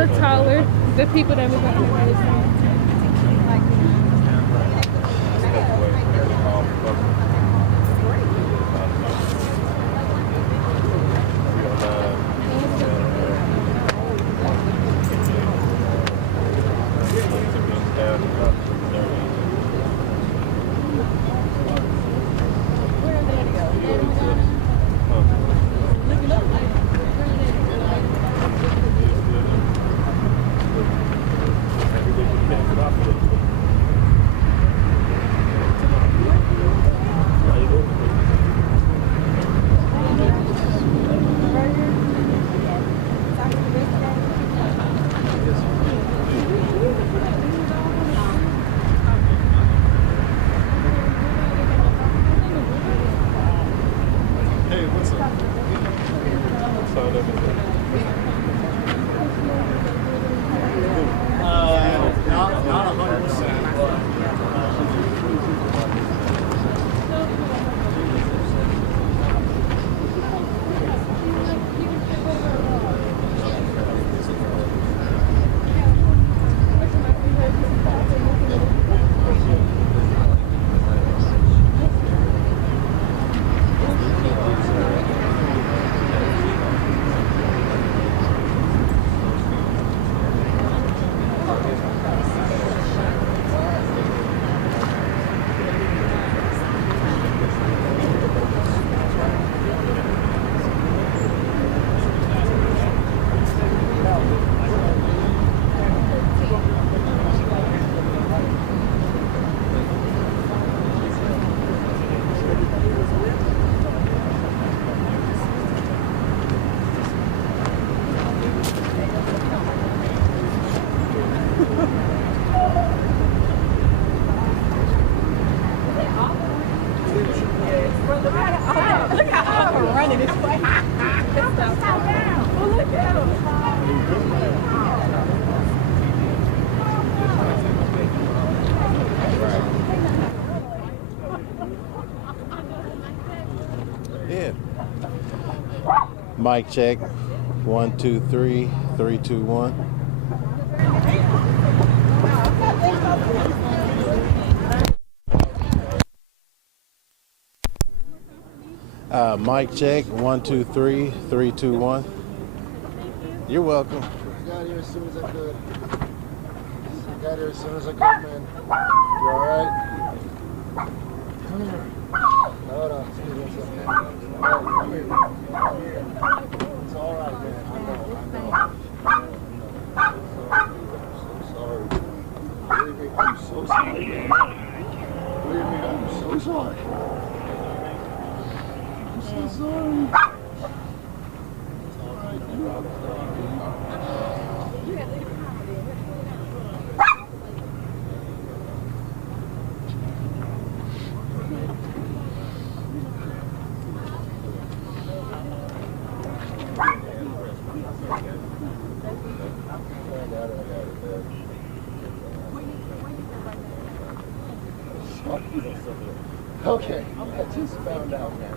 look taller. The people that was on the right side. Mic check. 1, 2, 3, 3, 2, 1. Mic check. 1, 2, 3, 3, 2, 1. You're welcome. I got here as soon as I could. I got here as soon as I could, man. You alright? Come here. Hold on. Excuse me a second. Come here. It's alright, man. I know. I'm so sorry. Believe me, I'm so sorry, man. Believe me, I'm so sorry. I'm so sorry. It's alright, man. Okay, I just found out, man.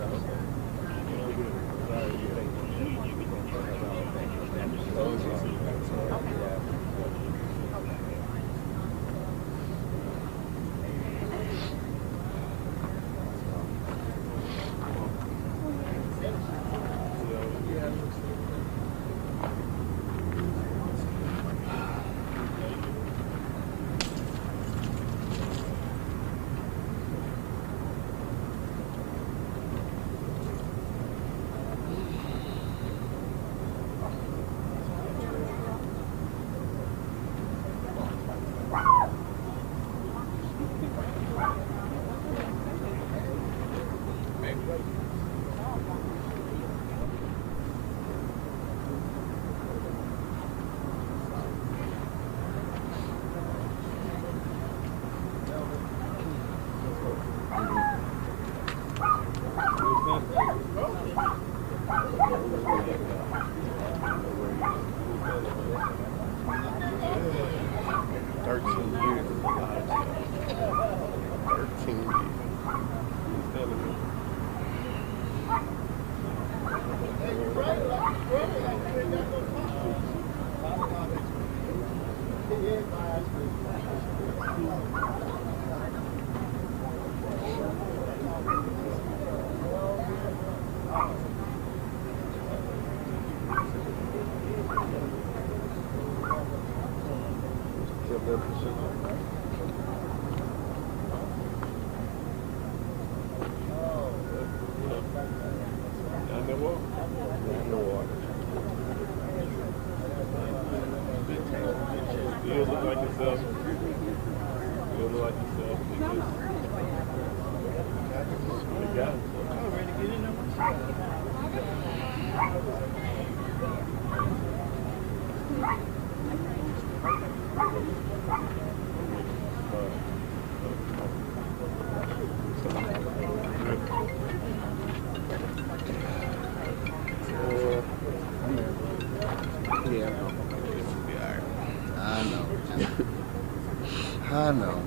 I know.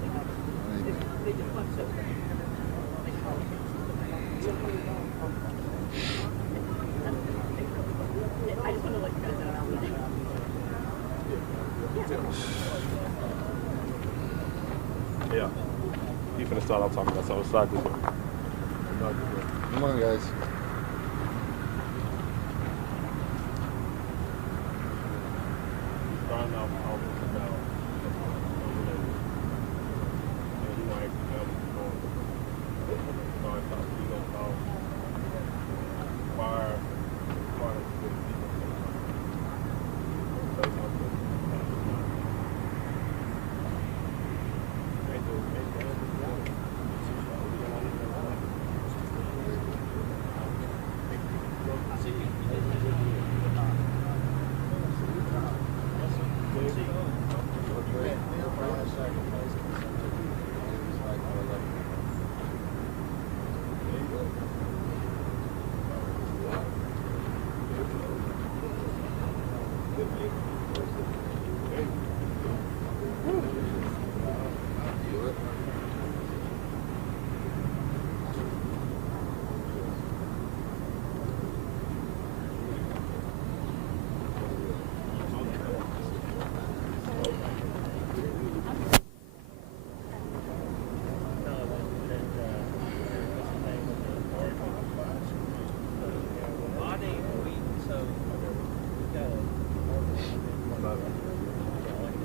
Yeah. You finna start off talking about something. Start this way. Come on, guys. Starting off about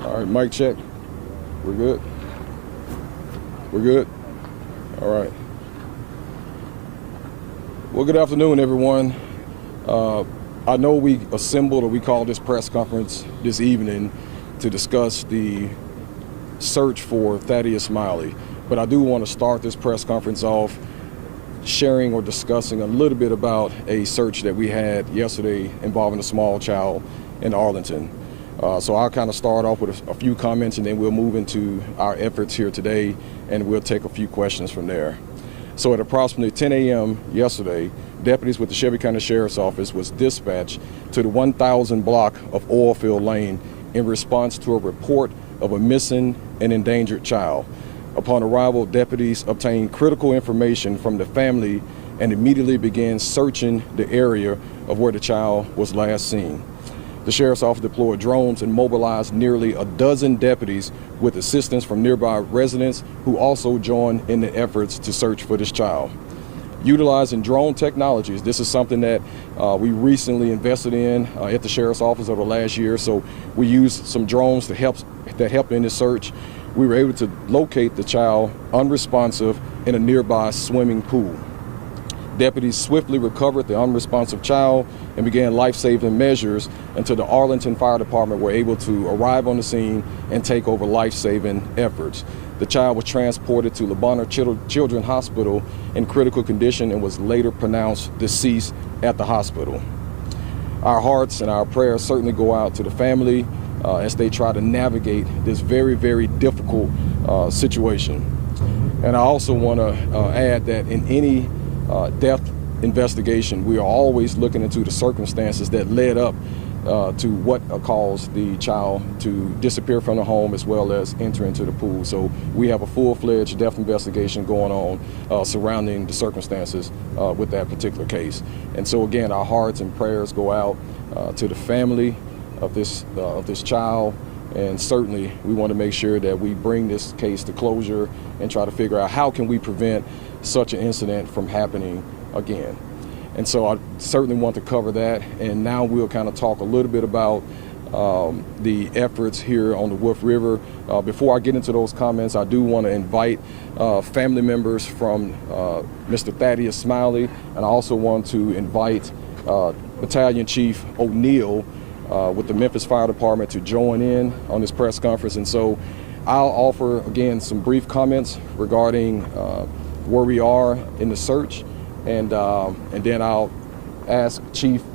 All right, mic check. We're good? We're good? All right. Well, good afternoon, everyone. I know we assembled, or we called this press conference this evening to discuss the search for Thaddeus Smiley, but I do want to start this press conference off sharing or discussing a little bit about a search that we had yesterday involving a small child in Arlington. So I'll kind of start off with a few comments, and then we'll move into our efforts here today, and we'll take a few questions from there. So at approximately 10 a.m. yesterday, deputies with the Shelby County Sheriff's Office was dispatched to the 1000 block of Oilfield Lane in response to a report of a missing and endangered child. Upon arrival, deputies obtained critical information from the family and immediately began searching the area of where the child was last seen. The Sheriff's Office deployed drones and mobilized nearly a dozen deputies with assistance from nearby residents who also joined in the efforts to search for this child. Utilizing drone technologies, this is something that we recently invested in at the Sheriff's Office over the last year. So we used some drones to help in this search. We were able to locate the child unresponsive in a nearby swimming pool. Deputies swiftly recovered the unresponsive child and began life-saving measures until the Arlington Fire Department were able to arrive on the scene and take over life-saving efforts. The child was transported to LeBonner Children's Hospital in critical condition and was later pronounced deceased at the hospital. Our hearts and our prayers certainly go out to the family as they try to navigate this very, very difficult situation. And I also want to add that in any death investigation, we are always looking into the circumstances that led up to what caused the child to disappear from the home as well as enter into the pool. So we have a full-fledged death investigation going on surrounding the circumstances with that particular case. And so again, our hearts and prayers go out to the family of this child, And certainly we want to make sure that we bring this case to closure and try to figure out how can we prevent such an incident from happening again. And so I certainly want to cover that. And now we'll kind of talk a little bit about the efforts here on the Wolf River. Before I get into those comments, I do want to invite family members from Mr. Thaddeus Smiley, and I also want to invite Battalion Chief O'Neill with the Memphis Fire Department to join in on this press conference. And so I'll offer, again, some brief comments regarding where we are in the search, and then I'll ask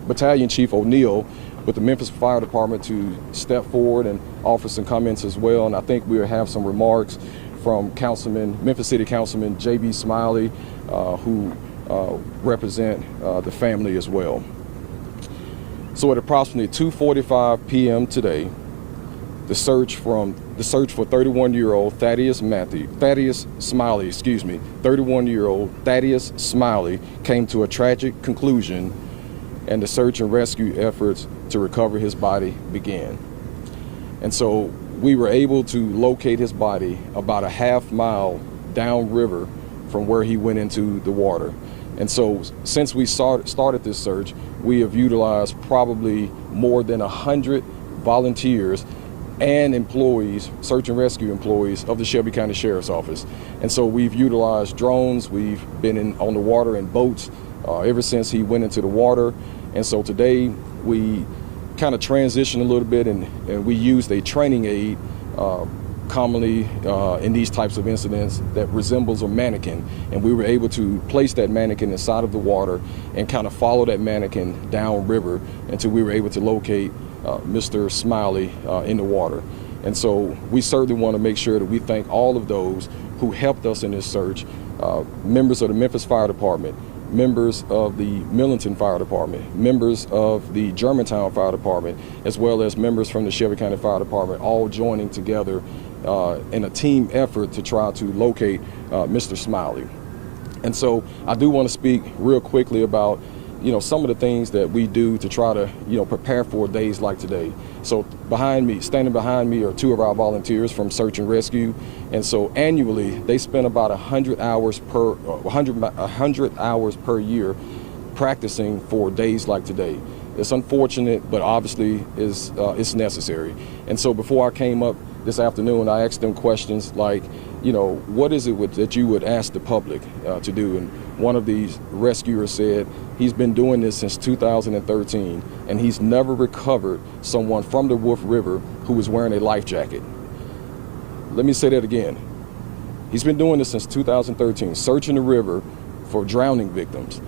Battalion Chief O'Neill with the Memphis Fire Department to step forward and offer some comments as well. And I think we'll have some remarks from Memphis City Councilman J.B. Smiley, who represent the family as well. So at approximately 2:45 p.m. today, the search for 31-year-old Thaddeus Smiley, 31-year-old Thaddeus Smiley came to a tragic conclusion, and the search and rescue efforts to recover his body began. And so we were able to locate his body about a half mile downriver from where he went into the water. And so since we started this search, we have utilized probably more than 100 volunteers and employees, search and rescue employees of the Shelby County Sheriff's Office. And so we've utilized drones, we've been on the water in boats ever since he went into the water. And so today we kind of transitioned a little bit, and we used a training aid commonly in these types of incidents that resembles a mannequin, and we were able to place that mannequin inside of the water and kind of follow that mannequin downriver until we were able to locate Mr. Smiley in the water. And so we certainly want to make sure that we thank all of those who helped us in this search, members of the Memphis Fire Department, members of the Millington Fire Department, members of the Germantown Fire Department, as well as members from the Shelby County Fire Department, all joining together in a team effort to try to locate Mr. Smiley. And so I do want to speak real quickly about some of the things that we do to try to prepare for days like today. So standing behind me are two of our volunteers from Search and Rescue, and so annually they spend about 100 hours per year practicing for days like today. It's unfortunate, but obviously it's necessary. And so before I came up this afternoon, I asked them questions like, what is it that you would ask the public to do? And one of these rescuers said he's been doing this since 2013, and he's never recovered someone from the Wolf River who was wearing a life jacket. Let me say that again. He's been doing this since 2013, searching the river for drowning victims,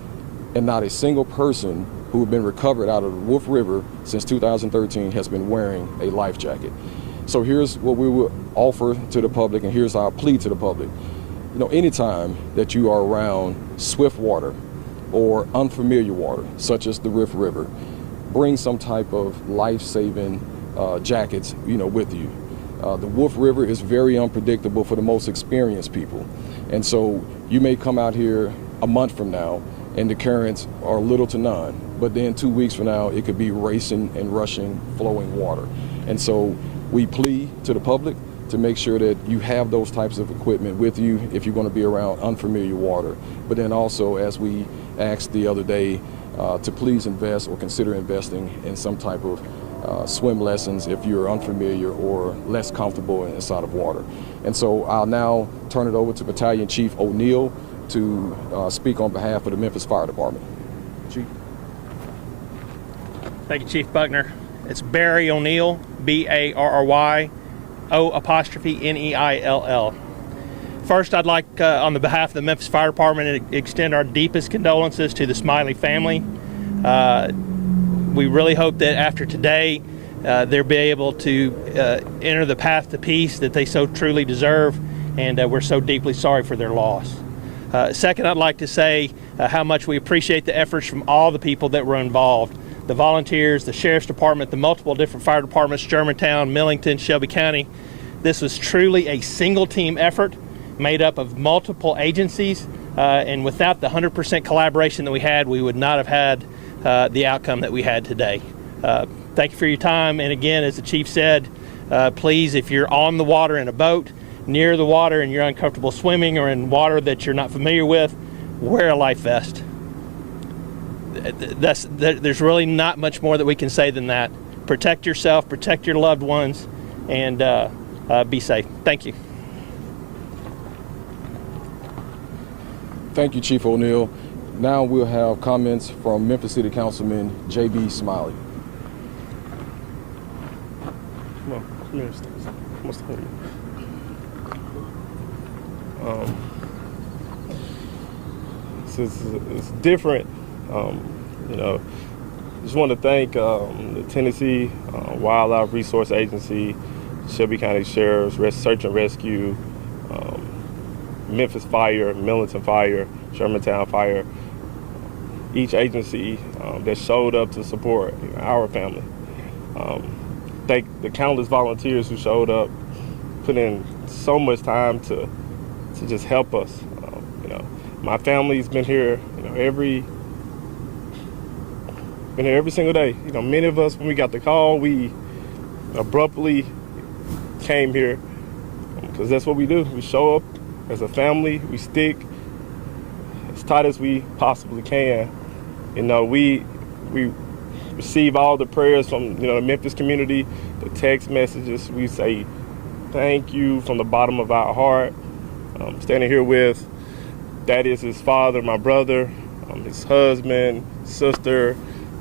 and not a single person who had been recovered out of the Wolf River since 2013 has been wearing a life jacket. So here's what we will offer to the public, and here's our plea to the public. Anytime that you are around swift water or unfamiliar water, such as the Wolf River, bring some type of life-saving jackets, with you. The Wolf River is very unpredictable for the most experienced people. And so you may come out here a month from now and the currents are little to none, but then 2 weeks from now, it could be racing and rushing, flowing water. And so we plead to the public to make sure that you have those types of equipment with you if you're going to be around unfamiliar water. But then also, as we asked the other day, to please invest or consider investing in some type of swim lessons if you're unfamiliar or less comfortable inside of water. And so I'll now turn it over to Battalion Chief O'Neill to speak on behalf of the Memphis Fire Department. Chief. Thank you, Chief Buckner. It's Barry O'Neill, B-A-R-R-Y, O''N-E-I-L-L. First, I'd like, on the behalf of the Memphis Fire Department, to extend our deepest condolences to the Smiley family. We really hope that after today, they'll be able to enter the path to peace that they so truly deserve, and we're so deeply sorry for their loss. Second, I'd like to say how much we appreciate the efforts from all the people that were involved. The volunteers, the Sheriff's Department, the multiple different fire departments, Germantown, Millington, Shelby County. This was truly a single team effort made up of multiple agencies, and without the 100% collaboration that we had, we would not have had the outcome that we had today. Thank you for your time, and again, as the Chief said, please, if you're on the water in a boat, near the water, and you're uncomfortable swimming or in water that you're not familiar with, wear a life vest. There's really not much more that we can say than that. Protect yourself, protect your loved ones, and be safe. Thank you. Thank you, Chief O'Neill. Now we'll have comments from Memphis City Councilman J.B. Smiley. Well, what's the it's different. You know, just want to thank the Tennessee Wildlife Resource Agency, Shelby County Sheriff's Search and Rescue, Memphis Fire, Millington Fire, Shermantown Fire, each agency that showed up to support our family. Thank the countless volunteers who showed up, put in so much time to just help us. You know, my family's been here, you know, every single day. You know, many of us, when we got the call, we abruptly came here because that's what we do. We show up as a family. We stick as tight as we possibly can. You know, we receive all the prayers from, you know, the Memphis community, the text messages. We say thank you from the bottom of our heart. Standing here with Thaddeus, his father, my brother, his husband, sister,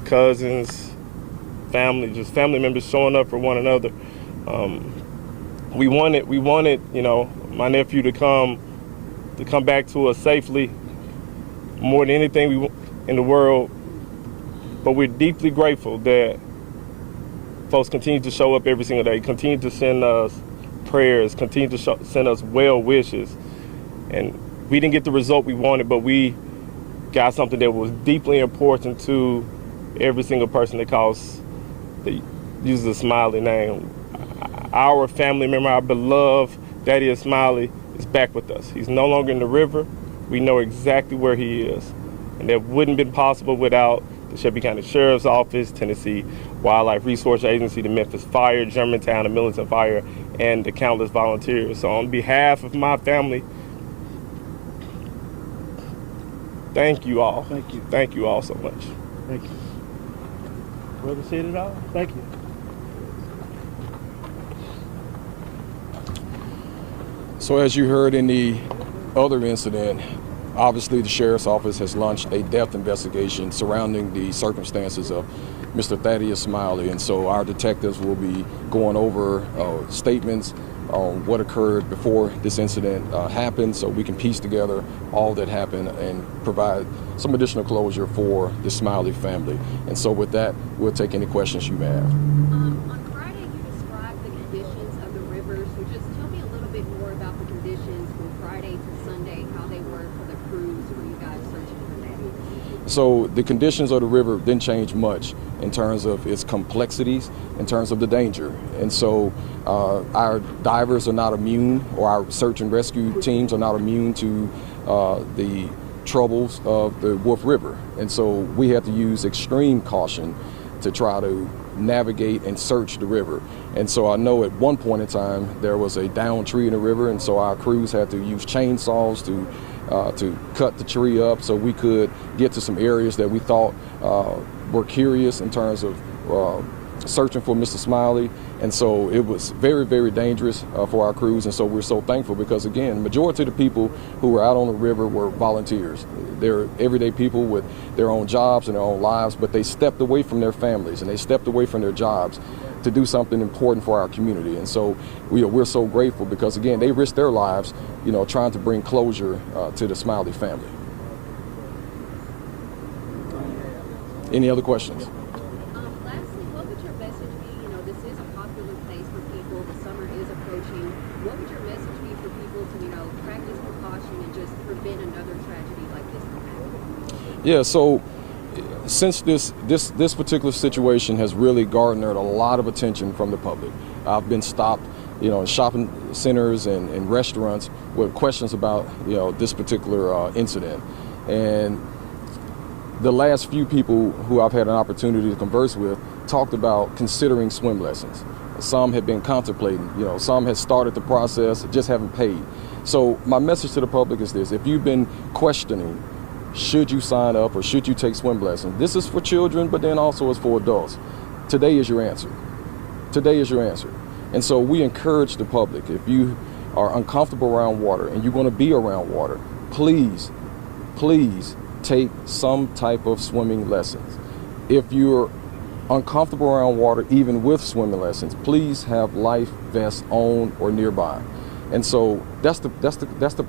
cousins, family, just family members showing up for one another. We wanted, you know, my nephew to come back to us safely, more than anything in the world. But we're deeply grateful that folks continue to show up every single day, continue to send us prayers, continue to send us well wishes. And we didn't get the result we wanted, but we got something that was deeply important to every single person that uses the Smiley name. Our family member, our beloved Thaddeus Smiley, is back with us. He's no longer in the river. We know exactly where he is. And that wouldn't have been possible without the Shelby County Sheriff's Office, Tennessee Wildlife Resource Agency, the Memphis Fire, Germantown, the Millington Fire, and the countless volunteers. So on behalf of my family, thank you all. Thank you. Thank you all so much. Thank you. Brother said it all. Thank you. So as you heard in the other incident, obviously the Sheriff's Office has launched a depth investigation surrounding the circumstances of Mr. Thaddeus Smiley, and so our detectives will be going over statements on what occurred before this incident happened, so we can piece together all that happened and provide some additional closure for the Smiley family. And so with that, we'll take any questions you may have. On Friday, you described the conditions of the river, so just tell me a little bit more about the conditions from Friday to Sunday, how they were for the crews for you guys searching for that. So the conditions of the river didn't change much in terms of its complexities, in terms of the danger. And so our divers are not immune, or our search and rescue teams are not immune to the troubles of the Wolf River. And so we had to use extreme caution to try to navigate and search the river. And so I know at one point in time there was a downed tree in the river, and so our crews had to use chainsaws to cut the tree up so we could get to some areas that we thought were curious in terms of searching for Mr. Smiley. And so it was very, very dangerous for our crews. And so we're so thankful because, again, majority of the people who were out on the river were volunteers. They're everyday people with their own jobs and their own lives, but they stepped away from their families and they stepped away from their jobs to do something important for our community. And so we're so grateful because, again, they risked their lives, you know, trying to bring closure to the Smiley family. Any other questions? Lastly, what would your message be? You know, this is a popular place for people. The summer is approaching. What would your message be for people to, you know, practice precaution and just prevent another tragedy like this from happening? Yeah, so since this particular situation has really garnered a lot of attention from the public, I've been stopped, you know, in shopping centers and restaurants with questions about, you know, this particular incident. And the last few people who I've had an opportunity to converse with talked about considering swim lessons. Some have been contemplating, some have started the process, just haven't paid. So my message to the public is this: if you've been questioning, should you sign up or should you take swim lessons? This is for children, but then also is for adults. Today is your answer. Today is your answer. And so we encourage the public, if you are uncomfortable around water and you're going to be around water, please take some type of swimming lessons. If you're uncomfortable around water, even with swimming lessons, please have life vests on or nearby. And so that's the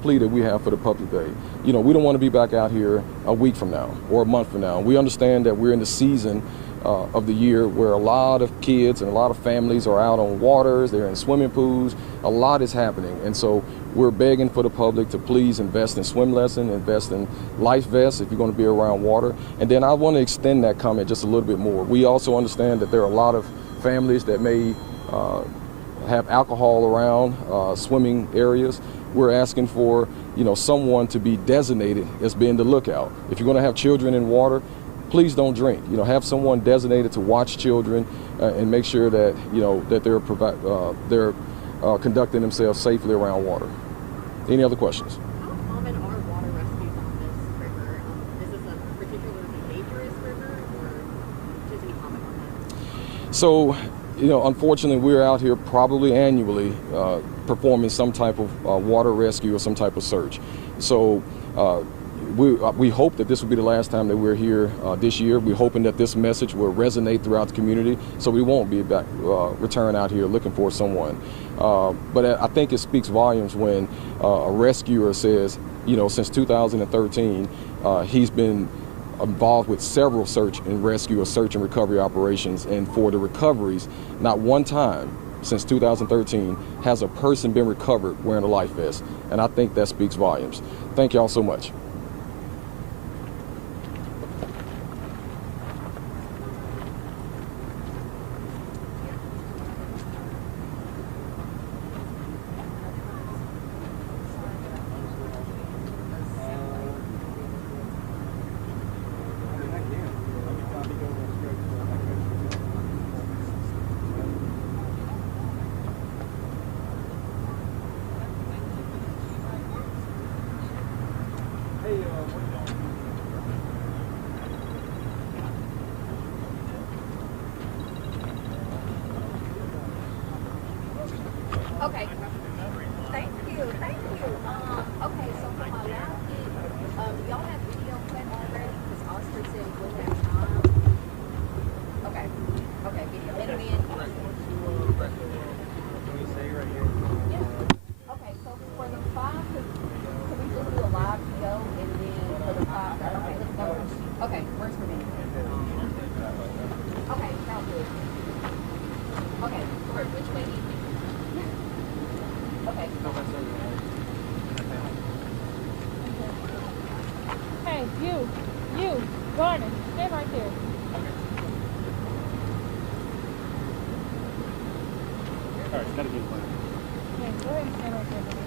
plea that we have for the public today. We don't want to be back out here a week from now or a month from now. We understand that we're in the season of the year where a lot of kids and a lot of families are out on waters, they're in swimming pools, a lot is happening. And so we're begging for the public to please invest in swim lessons, invest in life vests if you're going to be around water. And then I want to extend that comment just a little bit more. We also understand that there are a lot of families that may have alcohol around swimming areas. We're asking for someone to be designated as being the lookout. If you're going to have children in water, please don't drink. Have someone designated to watch children and make sure that that they're conducting themselves safely around water. Any other questions? How common are water rescues on this river? Is this a particularly dangerous river, or just any comment on that? So, unfortunately, we're out here probably annually performing some type of water rescue or some type of search. So we hope that this will be the last time that we're here this year. We're hoping that this message will resonate throughout the community, so we won't be back return out here looking for someone. But I think it speaks volumes when a rescuer says, since 2013, he's been involved with several search and rescue or search and recovery operations, and for the recoveries, not one time since 2013 has a person been recovered wearing a life vest, and I think that speaks volumes. Thank y'all so much. Okay. Thank you. Okay, so for my last hit, do y'all have video clip already? Because Oscar said we'll have time. Okay, video. And then... Yeah. Okay, so for the 5, can we just do a live video? And then for the 5, okay, works for me. Okay, sounds good. Okay, which way do you think? Okay. Hey, you, Garner, stand right there. All right, gotta get one. Yeah, go ahead and stand right there.